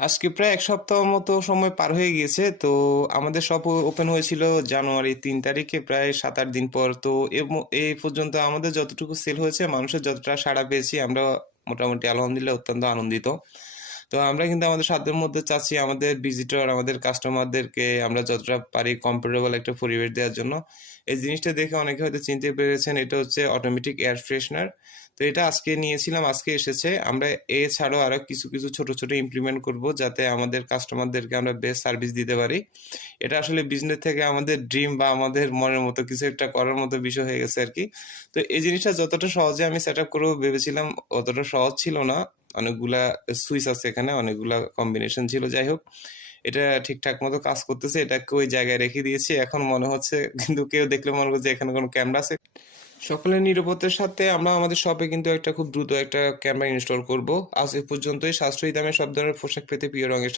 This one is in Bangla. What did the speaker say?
আজকে প্রায় ১ সপ্তাহ মতো সময় পার হয়ে গিয়েছে। তো আমাদের শপ ওপেন হয়েছিল জানুয়ারি ৩ তারিখে প্রায় ৭-৮ দিন পর। তো এই পর্যন্ত আমাদের যতটুকু সেল হয়েছে, মানুষের যতটা সাড়া পেয়েছি, আমরা মোটামুটি আলহামদুলিল্লাহ অত্যন্ত আনন্দিত। তো আমরা কিন্তু আমাদের সাধ্যের মধ্যে চাচ্ছি আমাদের ভিজিটর, আমাদের কাস্টমারদেরকে আমরা যতটা পারি কমফোর্টেবল একটা পরিবেশ দেওয়ার জন্য। এই জিনিসটা দেখে অনেকে হয়তো চিনতে পেরেছেন, এটা হচ্ছে অটোমেটিক এয়ার ফ্রেশনার। তো এটা আজকে নিয়েছিলাম, আজকে এসেছে। আমরা এছাড়াও আরও কিছু কিছু ছোট ছোট ইমপ্লিমেন্ট করব, যাতে আমাদের কাস্টমারদেরকে আমরা বেস্ট সার্ভিস দিতে পারি। এটা আসলে বিজনেস থেকে আমাদের ড্রিম বা আমাদের মনের মতো কিছু একটা করার মতো বিষয় হয়ে গেছে আর কি। তো এই জিনিসটা যতটা সহজে আমি সেট আপ করবো ভেবেছিলাম, অতটা সহজ ছিল না। অনেকগুলা সুইচ আছে এখানে, অনেকগুলা কম্বিনেশন ছিল। যাই হোক, এটা ঠিকঠাক মতো কাজ করতেছে। এটাকে ওই জায়গায় রেখে দিয়েছি এখন মনে হচ্ছে, কিন্তু কেউ দেখলে মনে করছে এখানে কোনো ক্যামেরা আছে। সকলের নিরাপত্তার সাথে আমরা আমাদের শপে কিন্তু একটা খুব দ্রুত একটা ক্যামেরা ইনস্টল করব। আজ এ পর্যন্তই। সাশ্রয়ী দামে সব ধরনের পোশাক পেতে প্রিয় রঙের